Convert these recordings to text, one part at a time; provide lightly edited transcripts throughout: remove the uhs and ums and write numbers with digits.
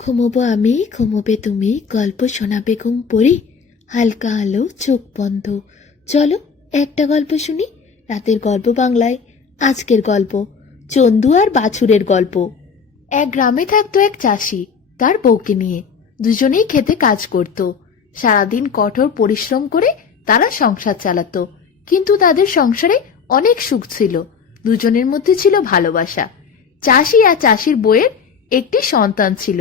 ঘুমোবো আমি, ঘুমোবে তুমি, গল্প শোনাবে ঘুম পড়ি, হালকা আলো চোখ বন্ধ। চলো একটা গল্প শুনি, রাতের গল্প বাংলায়। আজকের গল্প চন্দু আর বাছুরের গল্প। এক গ্রামে থাকতো এক চাষি, তার বউকে নিয়ে। দুজনেই খেতে কাজ করত। সারাদিন কঠোর পরিশ্রম করে তারা সংসার চালাতো, কিন্তু তাদের সংসারে অনেক সুখ ছিল। দুজনের মধ্যে ছিল ভালোবাসা। চাষি আর চাষির বউয়ের একটি সন্তান ছিল,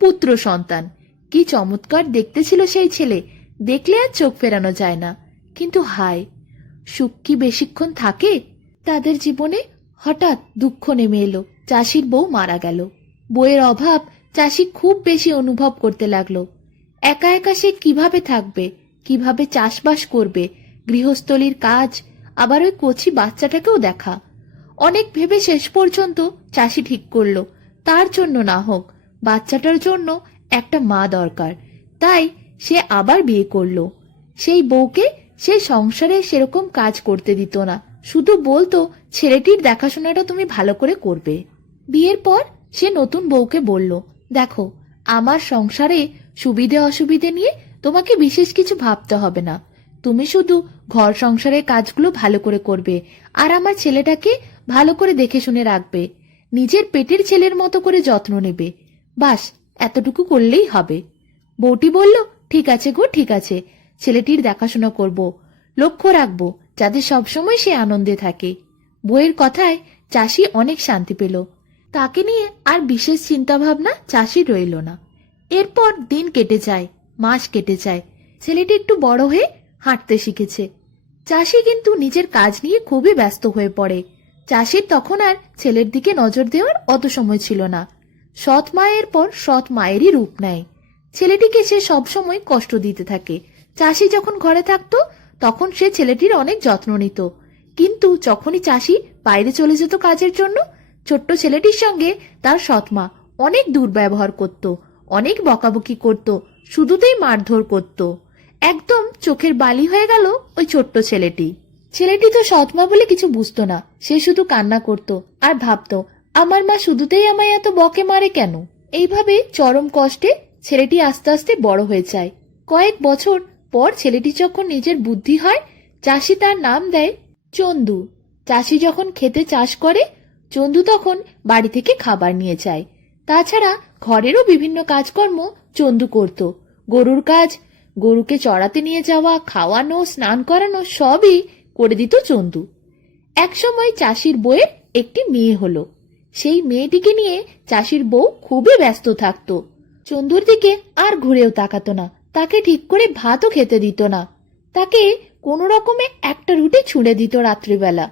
পুত্র সন্তান। কি চমৎকার দেখতে ছিল সেই ছেলে, দেখলে আর চোখ ফেরানো যায় না। কিন্তু হায়, সুখ কি বেশিক্ষণ থাকে? তাদের জীবনে হঠাৎ দুঃখ নেমে এলো। চাষির বউ মারা গেল। বউয়ের অভাব চাষি খুব বেশি অনুভব করতে লাগলো। একা একা সে কিভাবে থাকবে, কিভাবে চাষবাস করবে, গৃহস্থলীর কাজ, আবার ওই কচি বাচ্চাটাকেও দেখা। অনেক ভেবে শেষ পর্যন্ত চাষি ঠিক করলো, তার জন্য না হোক, বাচ্চাটার জন্য একটা মা দরকার। তাই সে আবার বিয়ে করলো। সেই বউকে সে সংসারে সেরকম কাজ করতে দিত না, শুধু বলতো ছেলেটির দেখাশোনাটা তুমি ভালো করে করবে। বিয়ের পর সে নতুন বউকে বলল, দেখো, আমার সংসারে সুবিধে অসুবিধে নিয়ে তোমাকে বিশেষ কিছু ভাবতে হবে না। তুমি শুধু ঘর সংসারের কাজগুলো ভালো করে করবে, আর আমার ছেলেটাকে ভালো করে দেখে শুনে রাখবে, নিজের পেটের ছেলের মতো করে যত্ন নেবে। বাস, এতটুকু করলেই হবে। বউটি বলল, ঠিক আছে গো, ঠিক আছে, ছেলেটির দেখাশোনা করব, লক্ষ্য রাখবো যাতে সবসময় সে আনন্দে থাকে। বউয়ের কথায় চাষি অনেক শান্তি পেল। তাকে নিয়ে আর বিশেষ চিন্তা ভাবনা চাষির রইল না। এরপর দিন কেটে যায়, মাস কেটে যায়। ছেলেটি একটু বড় হয়ে হাঁটতে শিখেছে। চাষি কিন্তু নিজের কাজ নিয়ে খুবই ব্যস্ত হয়ে পড়ে। চাষির তখন আর ছেলের দিকে নজর দেওয়ার অত সময় ছিল না। সৎ মায়ের পর সৎ মায়েরই রূপ নেয়। ছেলেটিকে সে সবসময় কষ্ট দিতে থাকে। চাষি যখন ঘরে থাকতো তখন সে ছেলেটির অনেক যত্ন নিত, কিন্তু যখনই চাষি বাইরে চলে যেত কাজের জন্য, ছোট্ট ছেলেটির সঙ্গে তার সৎমা অনেক দুর্ব্যবহার করত, অনেক বকাবকি করত, শুধুতেই মারধর করত। একদম চোখের বালি হয়ে গেল ওই ছোট্ট ছেলেটি। ছেলেটি তো সৎমা বলে কিছু বুঝতো না, সে শুধু কান্না করত আর ভাবতো, আমার মা শুধুতেই আমায় এত বকে মারে কেন। এইভাবে চরম কষ্টে ছেলেটি আস্তে আস্তে বড় হয়ে যায়। কয়েক বছর পর ছেলেটি যখন নিজের বুদ্ধি হয়, চাষি তার নাম দেয় চন্দু। চাষি যখন খেতে চাষ করে, চন্দু তখন বাড়ি থেকে খাবার নিয়ে যায়। তাছাড়া ঘরেরও বিভিন্ন কাজকর্ম চন্দু করত। গরুর কাজ, গরুকে চড়াতে নিয়ে যাওয়া, খাওয়ানো, স্নান করানো সবই করে দিত চন্দু। একসময় চাষির বউয়ের একটি মেয়ে হলো। সেই মেয়েটিকে নিয়ে চাষির বউ খুবই ব্যস্ত থাকতো। চন্দুর দিকে আর ঘুরেও তাকাতো না, তাকে ঠিক করে ভাতও খেতে দিত না, তাকে কোনো রকমে একটা রুটি ছুঁড়ে দিত রাত্রিবেলা।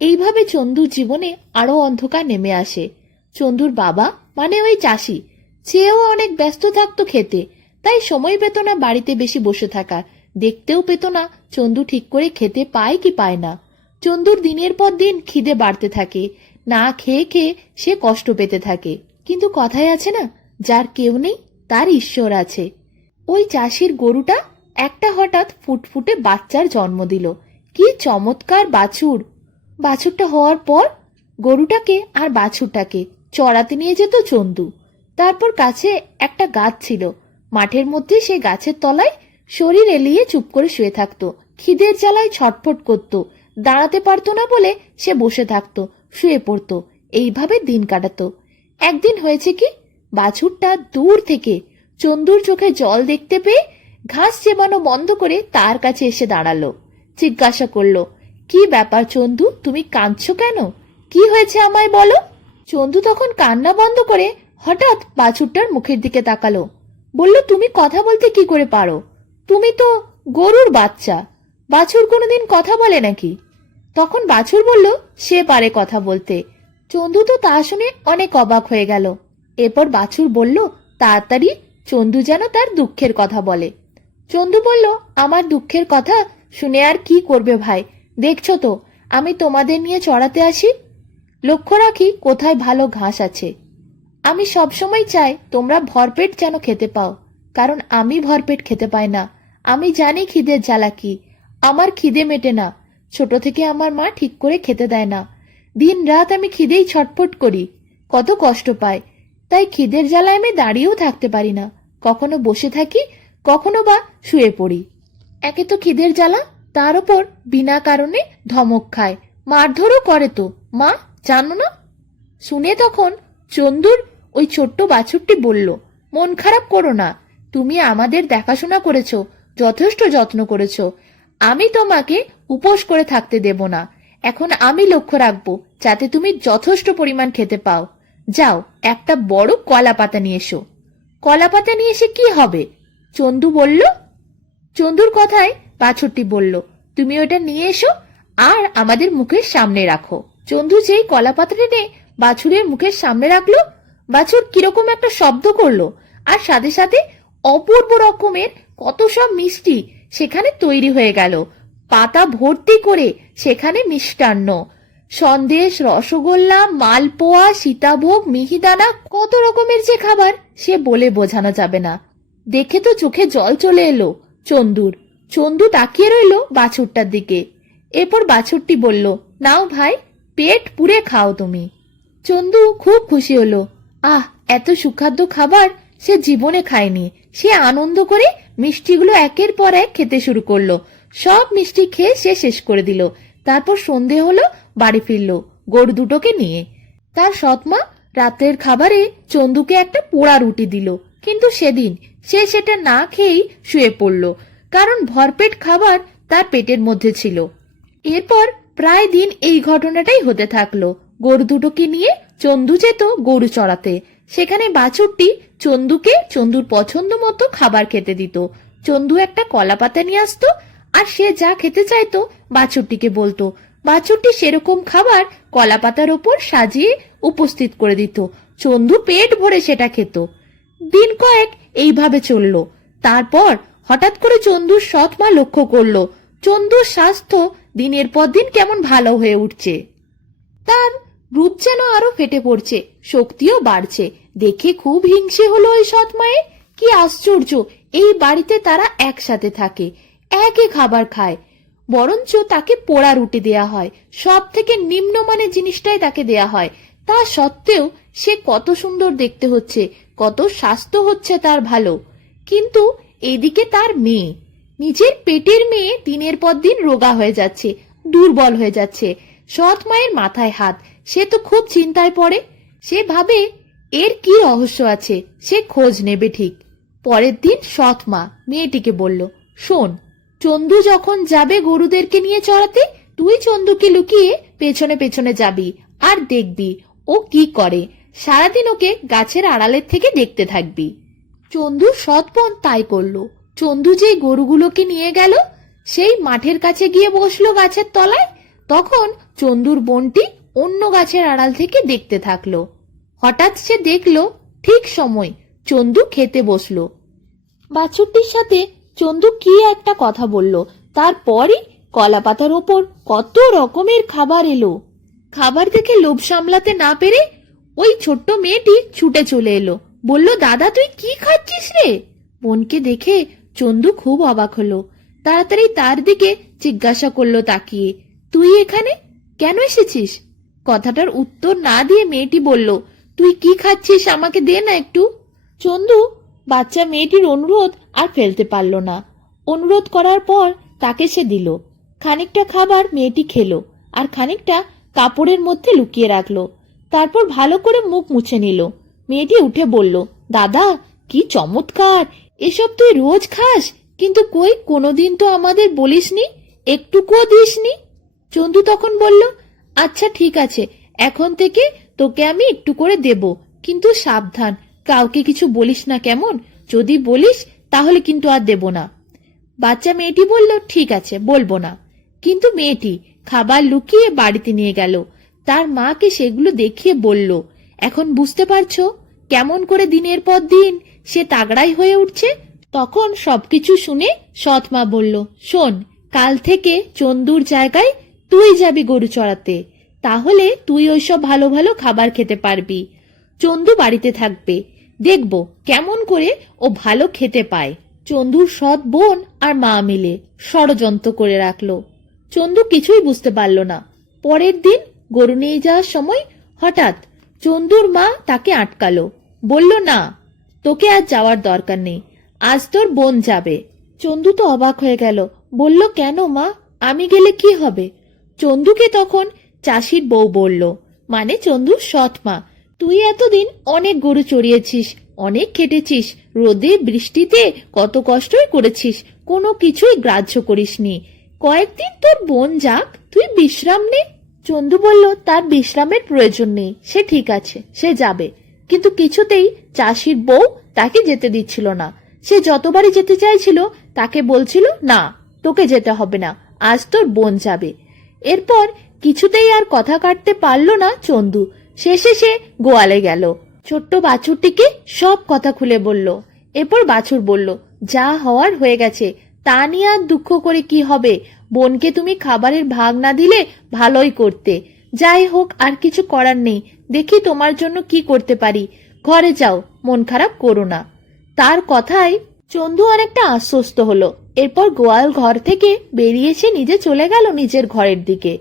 এইভাবে চন্দুর জীবনে আরো অন্ধকার নেমে আসে। চন্দুর বাবা মানে ওই চাষি চেয়েও অনেক ব্যস্ত থাকতো খেতে, তাই সময় পেত না বাড়িতে বেশি বসে থাকার, দেখতেও পেত না চন্দু ঠিক করে খেতে পায় কি পায় না। চন্দুর দিনের পর দিন খিদে বাড়তে থাকে, না খেয়ে খেয়ে সে কষ্ট পেতে থাকে। কিন্তু কথায় আছে না, যার কেউ নেই তার ঈশ্বর আছে। ওই চাষির গরুটা একটা হঠাৎ ফুটফুটে বাচ্চার জন্ম দিল। কি চমৎকার বাছুর! বাছুরটা হওয়ার পর গরুটাকে আর বাছুরটাকে চড়াতে নিয়ে যেত চন্দু। তারপর কাছে একটা গাছ ছিল, মাঠের মধ্যে সেই গাছের তলায় শরীর এলিয়ে চুপ করে শুয়ে থাকতো। খিদের জ্বালায় ছটফট করত, দাঁড়াতে পারতো না বলে সে বসে থাকতো, শুয়ে পড়তো। এইভাবে দিন কাটাতো। একদিন হয়েছে কি, বাছুরটা দূর থেকে চন্দুর চোখে জল দেখতে পেয়ে ঘাস চেবানো বন্ধ করে তার কাছে এসে দাঁড়ালো। জিজ্ঞাসা করলো, কি ব্যাপার চন্দু, তুমি কাঁদছো কেন? কি হয়েছে আমায় বলো। চন্দু তখন কান্না বন্ধ করে হঠাৎ বাছুরটার মুখের দিকে তাকালো। বলল, তুমি কথা বলতে কি করে পারো? তুমি তো গরুর বাচ্চা। বাছুর কোনোদিন কথা বলে নাকি? তখন বাছুর বলল, সে পারে কথা বলতে। চন্দু তো তা শুনে অনেক অবাক হয়ে গেল। এরপর বাছুর বলল, তাড়াতাড়ি চন্দু যেন তার দুঃখের কথা বলে। চন্দু বলল, আমার দুঃখের কথা শুনে আর কি করবে ভাই, দেখছো তো আমি তোমাদের নিয়ে চড়াতে আসি, লক্ষ্য রাখি কোথায় ভালো ঘাস আছে। আমি সবসময় চাই তোমরা ভরপেট যেন খেতে পাও, কারণ আমি ভরপেট খেতে পাই না। আমি জানি খিদের জ্বালা কি, আমার খিদে মেটে না। ছোট থেকে আমার মা ঠিক করে খেতে দেয় না, দিন রাত আমি খিদেই ছটফট করি, কত কষ্ট পাই। তাই খিদের জ্বালায় আমি দাঁড়িয়েও থাকতে পারি না। কখনো বসে থাকি, কখনো বা শুয়ে পড়ি। একে তো খিদের জ্বালা, তার উপর বিনা কারণে ধমক খায়, মারধরও করে তো মা, জানো না? শুনে তখন চন্দুর ওই ছোট্ট বাছুরটি বলল, মন খারাপ করো না, তুমি আমাদের দেখাশোনা করেছো, যথেষ্ট যত্ন করেছো, আমি তোমাকে উপোস করে থাকতে দেব না। এখন আমি লক্ষ্য রাখবো যাতে তুমি যথেষ্ট পরিমাণ খেতে পাও। যাও, একটা বড় কলা পাতা নিয়ে এসো। কলা পাতা নিয়ে এসে কি হবে? চন্দু বলল। চন্দুর কথায় বাছুরটি বলল, তুমি ওটা নিয়ে এসো আর আমাদের মুখের সামনে রাখো। চন্দু যেই কলা পাতাটা নিয়ে বাছুরের মুখের সামনে রাখলো, বাছুর কিরকম একটা শব্দ করলো, আর সাথে সাথে অপূর্ব রকমের কত সব মিষ্টি সেখানে তৈরি হয়ে গেল। পাতা ভর্তি করে সেখানে মিষ্টান্ন, সন্দেশ, রসগোল্লা, মালপোয়া, সীতাভোগ, মিহিদানা, কত রকমের যে খাবার সে বলে বোঝানো যাবে না। দেখে তো চোখে জল চলে এলো চন্দুর। চন্দু তাকিয়ে রইল বাছুরটার দিকে। এরপর বাছুরটি বলল, নাও ভাই, পেট পুরে খাও তুমি। চন্দু খুব খুশি হলো। আহ, এত সুখাদ্য খাবার সে জীবনে খায়নি। সে আনন্দ করে মিষ্টিগুলো একের পর এক খেতে শুরু করলো। সব মিষ্টি খেয়ে সে শেষ করে দিল। তারপর সন্ধে হলো, বাড়ি ফিরল গরু দুটোকে নিয়ে। তার সৎমা রাতের খাবারে চন্দুকে একটা পোড়া রুটি দিল, কিন্তু সেদিন সে সেটা না খেয়েই শুয়ে পড়ল, কারণ ভরপেট খাবার তার পেটের মধ্যে ছিল। এরপর প্রায় দিন এই ঘটনাটাই হতে থাকলো। গরু দুটোকে নিয়ে চন্দু যেত গরু চড়াতে। সেখানে বাছুরটি চন্দুকে চন্দুর পছন্দ মতো খাবার খেতে দিত। চন্দু একটা কলা পাতা নিয়ে আসতো, আর সে যা খেতে চাইতো বাছুরটিকে বলতো। বাছুরটি সেরকম খাবার কলা পাতার ওপর সাজিয়ে উপস্থিত করে দিত। চন্দু পেট ভরে সেটা খেত। দিন কয়েক এইভাবে চলল। তারপর হঠাৎ করে চন্দুর সৎ মা লক্ষ্য করলো চন্দুর স্বাস্থ্য দিনের পর দিন কেমন ভালো হয়ে উঠছে। তার রূপ যেন আরো ফেটে পড়ছে, শক্তিও বাড়ছে। দেখে খুব হিংসে হলো ওই সৎ মায়ের। কি আশ্চর্য, এই বাড়িতে তারা একসাথে থাকে, একই খাবার খায়, বরঞ্চ তাকে পোড়া রুটি দেয়া হয়, সব থেকে নিম্নমানের জিনিসটাই তাকে দেয়া হয়। তা সত্ত্বেও সে কত সুন্দর দেখতে হচ্ছে, কত স্বাস্থ্য হচ্ছে তার ভালো। কিন্তু এদিকে তার মেয়ে, নিজের পেটের মেয়ে দিনের পর দিন রোগা হয়ে যাচ্ছে, দুর্বল হয়ে যাচ্ছে। সৎ মায়ের মাথায় হাত। সে তো খুব চিন্তায় পড়ে। সে ভাবে এর কি রহস্য আছে, সে খোঁজ নেবে ঠিক। পরের দিন সৎ মা মেয়েটিকে বলল, শোন, চন্দু যখন যাবে গরুদেরকে নিয়ে চড়াতে, তুই চন্দুকে লুকিয়ে পেছনে পেছনে যাবি আর দেখবি ও কি করে। সারাদিন ওকে গাছের আড়ালের থেকে দেখতে থাকবি। চন্দু সৎ বোন তাই করলো। চন্দু যেই গরুগুলোকে নিয়ে গেল, সেই মাঠের কাছে গিয়ে বসলো গাছের তলায়। তখন চন্দুর বোনটি অন্য গাছের আড়াল থেকে দেখতে থাকলো। হঠাৎ সে দেখলো ঠিক সময় চন্দু খেতে বসলো। বাছুরটির সাথে চন্দু কি একটা কথা বলল, তারপরই কলা পাতার ওপর কত রকমের খাবার এলো। খাবার দেখে লোভ সামলাতে না পেরে ওই ছোট্ট মেয়েটি ছুটে চলে এলো, বলল, দাদা তুই কি খাচ্ছিস রে? বোনকে দেখে চন্দু খুব অবাক হলো। তাড়াতাড়ি তার দিকে জিজ্ঞাসা করলো তাকিয়ে, তুই এখানে কেন এসেছিস? কথাটার উত্তর না দিয়ে মেয়েটি বলল, তুই কি খাচ্ছিস আমাকে দে না একটু। চন্দু বাচ্চা মেয়েটির অনুরোধ আর ফেলতে পারল না। অনুরোধ করার পর তাকে সে দিল। খানিকটা খাবার মেয়েটি খেলো, আর খানিকটা কাপড়ের মধ্যে লুকিয়ে রাখলো। তারপর ভালো করে মুখ মুছে নিল। মেয়েটি উঠে বলল, দাদা কি চমৎকার, এসব তুই রোজ খাস, কিন্তু কই কোনোদিন তো আমাদের বলিসনি, একটুকুও দিসনি। চন্দু তখন বলল, আচ্ছা ঠিক আছে, এখন থেকে তোকে আমি একটু করে দেব, কিন্তু সাবধান, কাউকে কিছু বলিস না কেমন? যদি বলিস তাহলে কিন্তু আর দেব না। বাচ্চা মেয়েটি বলল, ঠিক আছে, বলবো না। কিন্তু মেয়েটি খাবার লুকিয়ে বাড়িতে নিয়ে গেল। তার মাকে সেগুলো দেখিয়ে বলল, এখন বুঝতে পারছো কেমন করে দিনের পর দিন সে তাগড়াই হয়ে উঠছে? তখন সবকিছু শুনে সৎ মা বলল, শোন, কাল থেকে চন্দুর জায়গায় তুই যাবি গরু চড়াতে, তাহলে তুই ওইসব ভালো ভালো খাবার খেতে পারবি। চন্দু বাড়িতে থাকবে, দেখব কেমন করে ও ভালো খেতে পায়। চন্দুর সৎ বোন আর মা মিলে ষড়যন্ত্র করে রাখলো। চন্দু কিছুই বুঝতে পারল না। পরের দিন গরু নিয়ে যাওয়ার সময় হঠাৎ চন্দুর মা তাকে আটকালো। বলল, না, তোকে আজ যাওয়ার দরকার নেই, আজ তোর বোন যাবে। চন্দু তো অবাক হয়ে গেল, বলল, কেন মা, আমি গেলে কি হবে? চন্দুকে তখন চাষির বউ বলল, মানে চন্দুর সৎ মা, তুই এতদিন অনেক গরু চড়িয়েছিস, অনেক খেটেছিস, রোদে বৃষ্টিতে কত কষ্টই করেছিস, কোনো কিছুই গ্রাহ্য করিসনি। কয়েকদিন তোর বোন যাক, তুই বিশ্রাম নে। চন্দু বলল, তার বিশ্রামের প্রয়োজন নেই, সে ঠিক আছে, সে যাবে। কিন্তু কিছুতেই চাষির বউ তাকে যেতে দিচ্ছিল না। সে যতবারই যেতে চাইছিল তাকে বলছিল, না, তোকে যেতে হবে না, আজ তোর বোন যাবে। এরপর কিছুতেই আর কথা কাটতে পারল না চন্দু। শেষে সে গোয়ালে গেল, ছোট্ট বাছুরটিকে সব কথা খুলে বলল। এরপর বাছুর বলল, যা হওয়ার হয়ে গেছে, তা নিয়ে আর দুঃখ করে কি হবে? বোনকে তুমি খাবারের ভাগ না দিলে ভালোই করতে। যাই হোক, আর কিছু করার নেই, দেখি তোমার জন্য কি করতে পারি। ঘরে যাও, মন খারাপ করো না। তার কথায় চন্দু অনেকটা আশ্বস্ত হলো। এরপর গোয়াল ঘর থেকে বেরিয়ে সে নিজে চলে গেল নিজের ঘরের দিকে।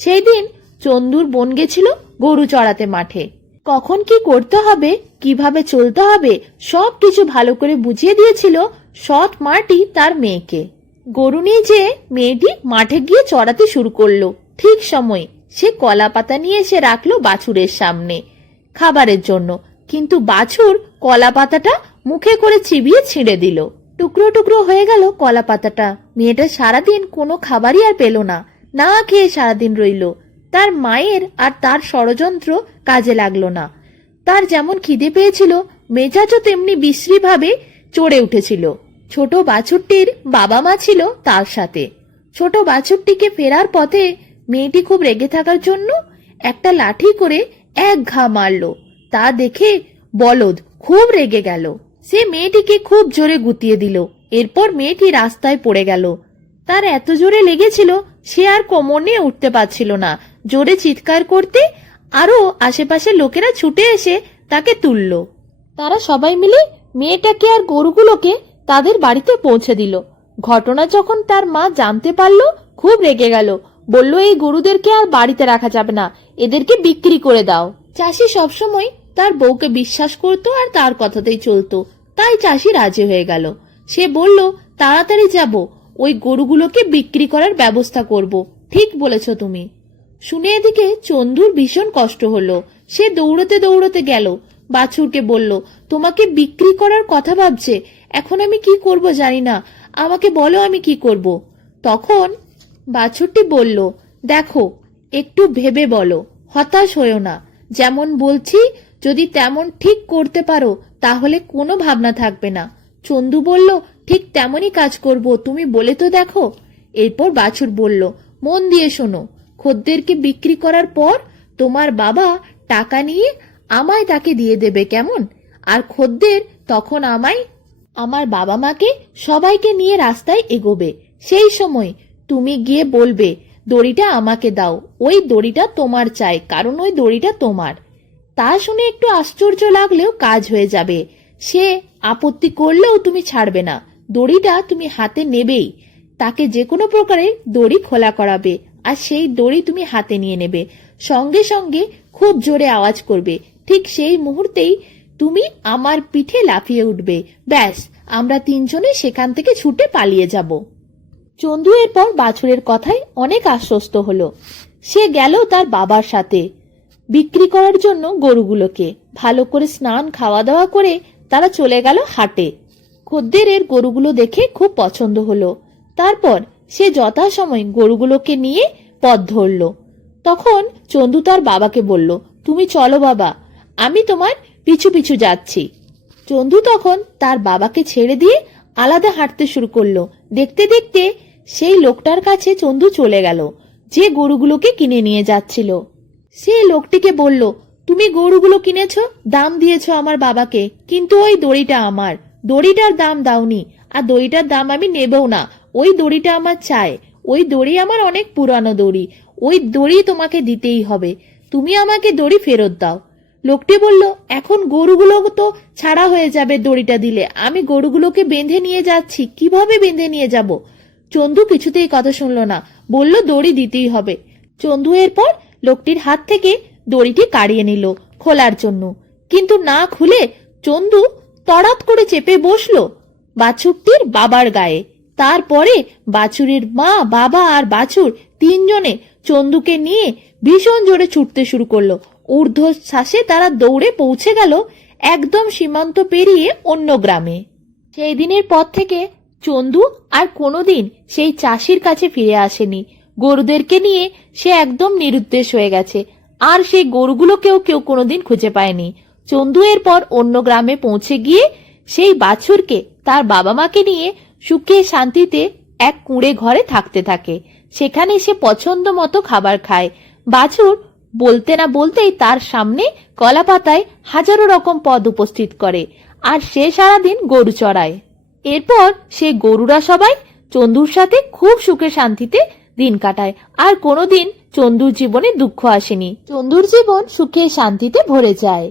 সেই দিন চন্দুর বোন গেছিল গরু চড়াতে মাঠে। কখন কি করতে হবে, কিভাবে চলতে হবে, সবকিছু ভালো করে বুঝিয়ে দিয়েছিল সৎ মাটি তার মেয়েকে। গরু নিয়ে যেয়ে মেয়েটি মাঠে গিয়ে চড়াতে শুরু করলো। ঠিক সময় সে কলা পাতা নিয়ে এসে রাখলো বাছুরের সামনে খাবারের জন্য, কিন্তু বাছুর কলা পাতাটা মুখে করে চিবিয়ে ছিঁড়ে দিল। টুকরো টুকরো হয়ে গেল কলা পাতাটা। মেয়েটা সারাদিন কোনো খাবারই আর পেল না, না খেয়ে সারাদিন রইল। তার মায়ের আর তার ষড়যন্ত্র কাজে লাগলো না। তার যেমন খিদে পেয়েছিল, মেজাজও তেমনি বিশ্রী ভাবে চড়ে উঠেছিল। ছোট বাছুরটির বাবা মা ছিল তার সাথে। ছোট বাছুরটিকে ফেরার পথে মেয়েটি খুব রেগে থাকার জন্য একটা লাঠি করে এক ঘা মারলো। তা দেখে বলদ খুব রেগে গেল, সে মেয়েটিকে খুব জোরে গুতিয়ে দিল। এরপর মেয়েটি রাস্তায় পড়ে গেল। তার এত জোরে লেগেছিল সে আর কোমর নিয়ে উঠতে পারছিল না। জোরে চিৎকার করতে আরো আশেপাশের লোকেরা ছুটে এসে তাকে তুলল। তারা সবাই মিলে মেয়েটাকে আর গরুগুলোকে তাদের বাড়িতে পৌঁছে দিল। ঘটনা যখন তার মা জানতে পারলো, খুব রেগে গেল, বলল, এই গরুদেরকে আর বাড়িতে রাখা যাবে না, এদেরকে বিক্রি করে দাও। চাষি সবসময় তার বউকে বিশ্বাস করত আর তার কথাতেই চলতো, তাই চাষি রাজি হয়ে গেল। সে বলল, তাড়াতাড়ি যাব, ওই গরুগুলোকে বিক্রি করার ব্যবস্থা করব। ঠিক বলেছ তুমি। শুনে এদিকে চন্দুর ভীষণ কষ্ট হলো। সে দৌড়তে দৌড়তে গেল, বাছুরকে বলল, তোমাকে বিক্রি করার কথা ভাবছে, এখন আমি কি করব জানি না, আমাকে বলো আমি কি করব। তখন বাছুরটি বলল, দেখো, একটু ভেবে বলো, হতাশ হয়েও না, যেমন বলছি যদি তেমন ঠিক করতে পারো তাহলে কোনো ভাবনা থাকবে না। চন্দু বলল, ঠিক তেমনই কাজ করব, তুমি বলে তো দেখো। এরপর বাছুর বলল, মন দিয়ে শোনো, খদ্দেরকে বিক্রি করার পর তোমার বাবা টাকা নিয়ে আমায় তাকে দিয়ে দেবে, কেমন? আর খদ্দের তখন আমার বাবা মাকে সবাইকে নিয়ে রাস্তায় এগোবে। সেই সময় তুমি গিয়ে বলবে, দড়িটা আমাকে দাও, ওই দড়িটা তোমার চাই, কারণ ওই দড়িটা তোমার। তা শুনে একটু আশ্চর্য লাগলেও কাজ হয়ে যাবে। সে আপত্তি করলেও তুমি ছাড়বে না, দড়িটা তুমি হাতে নেবেই। তাকে যে কোনো প্রকারে দড়ি খোলা করাবে, আর সেই দড়ি তুমি হাতে নিয়ে নেবে। সঙ্গে সঙ্গে খুব জোরে আওয়াজ করবে, ঠিক সেই মুহূর্তেই তুমি আমার পিঠে লাফিয়ে উঠবে। ব্যাস, আমরা তিনজনে সেখান থেকে ছুটে পালিয়ে যাব। চন্দু এরপর বাছুরের কথায় অনেক আশ্বস্ত হলো। সে গেল তার বাবার সাথে বিক্রি করার জন্য গরুগুলোকে। ভালো করে স্নান খাওয়া দাওয়া করে তারা চলে গেল হাটে। খদ্দেরের গরুগুলো দেখে খুব পছন্দ হলো। তারপর সে যথাসময় গরুগুলোকে নিয়ে পথ ধরল। তখন চন্দু তার বাবাকে বলল, তুমি চলো বাবা, আমি তোমার পিছু পিছু যাচ্ছি। চন্দু তখন তার বাবাকে ছেড়ে দিয়ে আলাদা হাঁটতে শুরু করলো। দেখতে দেখতে সেই লোকটার কাছে চন্দু চলে গেল, যে গরুগুলোকে কিনে নিয়ে যাচ্ছিল। সে লোকটিকে বলল, তুমি গরুগুলো কিনেছ, দাম দিয়েছ আমার বাবাকে, কিন্তু ওই দড়িটা আমার, দড়িটার দাম দাওনি, আর দড়িটার দাম আমি নেবও না। ওই দড়িটা আমার চাই, ওই দড়ি আমার অনেক পুরানো দড়ি, ওই দড়ি তোমাকে দিতেই হবে, তুমি আমাকে দড়ি ফেরত দাও। লোকটি বলল, এখন গরুগুলো তো ছাড়া হয়ে যাবে দড়িটা দিলে, আমি গরুগুলোকে বেঁধে নিয়ে যাচ্ছি, কিভাবে বেঁধে নিয়ে যাব? চন্দু কিছুতেই কথা শুনল না, বলল, দড়ি দিতেই হবে। চন্দু এরপর লোকটির হাত থেকে দড়িটি কাড়িয়ে নিল খোলার জন্য, কিন্তু না খুলে চন্দু তড়াৎ করে চেপে বসলো বাছুরটির বাবার গায়ে। তারপরে বাছুরের মা, বাবা আর বাছুর তিনজনে চন্দুকে নিয়ে ভীষণ জোরে ছুটতে শুরু করলো। ঊর্ধ্বশ্বাসে তারা দৌড়ে পৌঁছে গেল একদম সীমান্ত পেরিয়ে অন্য গ্রামে। সেই দিনের পর থেকে চন্দু আর কোনোদিন সেই চাষির কাছে ফিরে আসেনি। গরুদেরকে নিয়ে সে একদম নিরুদ্দেশ হয়ে গেছে, আর সেই গরুগুলোকেও কেউ কোনোদিন খুঁজে পায়নি। চন্দু এরপর অন্য গ্রামে পৌঁছে গিয়ে সেই বাছুরকে তার বাবা মাকে নিয়ে সুখে শান্তিতে এক কুঁড়ে ঘরে থাকতে থাকে। সেখানে সে পছন্দ মতো খাবার খায়। বাছুর বলতে না বলতেই তার সামনে কলা পাতায় হাজারো রকম পদ উপস্থিত করে, আর সে সারাদিন গরু চড়ায়। এরপর সে গরুরা সবাই চন্দুর সাথে খুব সুখে শান্তিতে দিন কাটায়, আর কোনোদিন চন্দুর জীবনে দুঃখ আসেনি। চন্দুর জীবন সুখে শান্তিতে ভরে যায়।